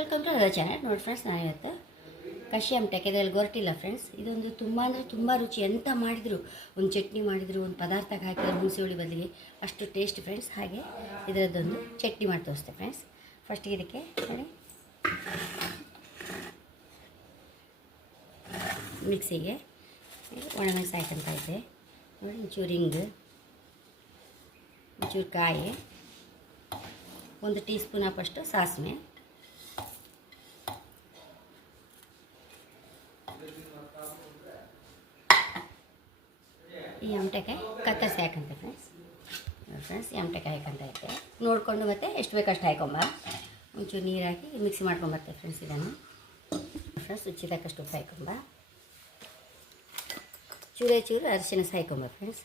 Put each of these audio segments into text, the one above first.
Welcome to channel ನೋಡಿ friends ನಾನು ಇವತ್ತು ಕಷಿ ಆಮಟಕ್ಕೆ ಇದರಲ್ಲಿ ಗೊರಟಿಲ್ಲ ಫ್ರೆಂಡ್ಸ್ ಇದೊಂದು ತುಂಬ ಅಂದರೆ ತುಂಬ ರುಚಿ. ಎಂಥ ಮಾಡಿದ್ರು? ಒಂದು ಚಟ್ನಿ ಮಾಡಿದ್ರು, ಒಂದು ಪದಾರ್ಥಕ್ಕೆ ಹಾಕಿದ್ರು ಹುಣಸೆ ಹುಳಿ ಬದಲಿಗೆ. ಅಷ್ಟು ಟೇಸ್ಟ್ ಫ್ರೆಂಡ್ಸ್ ಹಾಗೆ ಇದರದ್ದೊಂದು ಚಟ್ನಿ ಮಾಡಿ ತೋರಿಸ್ತೆ ಫ್ರೆಂಡ್ಸ್ ಫಸ್ಟಿಗೆ ಇದಕ್ಕೆ ನೋಡಿ ಮಿಕ್ಸಿಗೆ ಒಣಮೆಣಸು ಹಾಕಂತ ಇದೆ. ನೋಡಿ, ಒಂಚೂರು ಹಿಂಗು, ಒಂಚೂರು ಕಾಯಿ. ಒಂದು ಟೀ ಸ್ಪೂನ್ ಆಪಷ್ಟು ಸಾಸಿವೆ. ಈ ಎಮಟೆಕಾಯಿ ಕತ್ತರಿಸಿ ಹಾಕಂತೆ ಫ್ರೆಂಡ್ಸ್ ಫ್ರೆಂಡ್ಸ್ ಈ ಆಮಟೆಕಾಯಿ ಹಾಕಂತ ಐತೆ ನೋಡಿಕೊಂಡು ಮತ್ತೆ ಎಷ್ಟು ಬೇಕಷ್ಟು ಹಾಕೊಂಬ. ಒಂಚೂರು ನೀರು ಹಾಕಿ ಮಿಕ್ಸಿ ಮಾಡ್ಕೊಂಬರ್ತೆ ಫ್ರೆಂಡ್ಸ್ ಇದನ್ನು. ಫ್ರೆಂಡ್ಸ್ ರುಚಿ ತಕ್ಕಷ್ಟು ಉಪ್ಪು ಹಾಕೊಂಬ. ಚೂರೆ ಚೂರು ಅರಿಶಿನ ಹಾಕೊಂಬ ಫ್ರೆಂಡ್ಸ್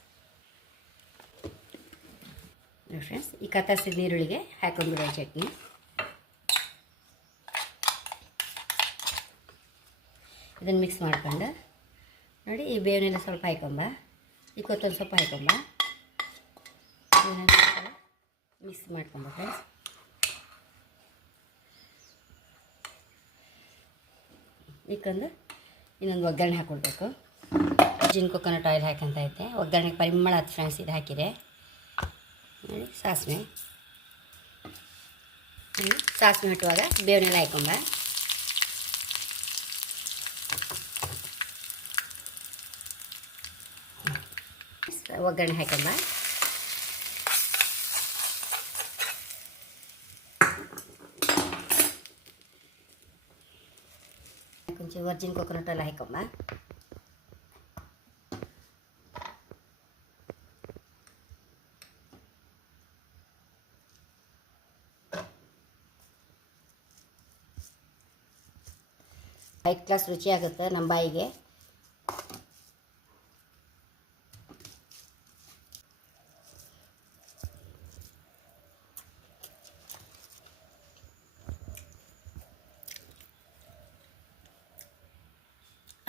ಫ್ರೆಂಡ್ಸ್ ಈ ಕತ್ತರಿಸಿದ ನೀರುಳ್ಳಿಗೆ ಹಾಕೊಂಡ್ಬಿಡೋ ಚಟ್ನಿ. ಇದನ್ನು ಮಿಕ್ಸ್ ಮಾಡ್ಕೊಂಡು ನೋಡಿ ಈ ಬೇವಿನೆಲ್ಲ ಸ್ವಲ್ಪ ಹಾಕೊಂಬ. ಈ ಕೊತ್ತಂಬರಿ ಸೊಪ್ಪು ಹಾಕೊಂಬ. ಮಿಕ್ಸ್ ಮಾಡ್ಕೊಂಬ ಫ್ರೆಂಡ್ಸ್ ಈಗೊಂದು ಇನ್ನೊಂದು ಒಗ್ಗರಣೆ ಹಾಕ್ಕೊಡ್ಬೇಕು ಜಿನ್ ಕೊಕೊನಟ್ ಆಯಿಲ್ ಹಾಕಂತ ಐತೆ ಒಗ್ಗರಣೆಗೆ ಪರಿಮಳ ಹತ್ತು ಫ್ರೆಂಡ್ಸ್ ಇದು ಹಾಕಿದೆ ನೋಡಿ, ಸಾಸಿವೆ. ಸಾಸಿವೆ ಹಟ್ಟುವಾಗ ಬೇವನ್ನೆಲ್ಲ ಹಾಕೊಂಬ. ಒಗ್ಗರಣೆ ಹಾಕೊಂಬ ಕೊಂಚ ವರ್ಜಿನ್ ಕೊಕೊನಟ್ ಎಲ್ಲ ಹಾಕೊಂಬ ವೈಟ್ ಕ್ಲಾಸ್ ರುಚಿ ಆಗುತ್ತೆ ನಮ್ಮ ಬಾಯಿಗೆ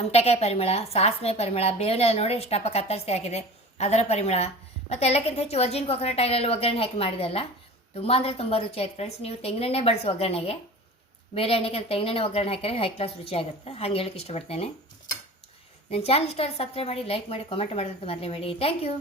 ಅಮಟೆಕಾಯಿ ಪರಿಮಳ, ಸಾಸಿವೆ ಪರಿಮಳ ಬೇವನೆಲ್ಲ ನೋಡಿ ಇಷ್ಟಪ್ಪ ಕತ್ತರಿಸಿ ಹಾಕಿದೆ. ಅದರ ಪರಿಮಳ. ಮತ್ತು ಎಲ್ಲಕ್ಕಿಂತ ಹೆಚ್ಚು ವರ್ಜಿನ್ ಕೊಕೊನಟ್ ಆಯಿಲಲ್ಲಿ ಒಗ್ಗರಣೆ ಹಾಕಿ ಮಾಡಿದೆಲ್ಲ ತುಂಬ ಅಂದರೆ ತುಂಬ ರುಚಿ ಆಯ್ತು ಫ್ರೆಂಡ್ಸ್ ನೀವು ತೆಂಗಿನೆಣ್ಣೆ ಬಳಸಿ ಒಗ್ಗರಣೆಗೆ. ಬೇರೆ ಎಣ್ಣೆಗೆ ತೆಂಗಿನೆಣ್ಣೆ ಒಗ್ಗರಣೆ ಹಾಕಿದ್ರೆ ಹೈ ಕ್ಲಾಸ್ ರುಚಿ ಆಗುತ್ತೆ. ಹಾಗೆ ಹೇಳಕ್ಕೆ ಇಷ್ಟಪಡ್ತೇನೆ. ನನ್ನ ಚಾನಲ್ ಇಷ್ಟ ಸಬ್ಸ್ಕ್ರೈಬ್ ಮಾಡಿ ಲೈಕ್ ಮಾಡಿ ಕಾಮೆಂಟ್ ಮಾಡೋದಂತ ಮರಲೇಬೇಡಿ ಥ್ಯಾಂಕ್ ಯು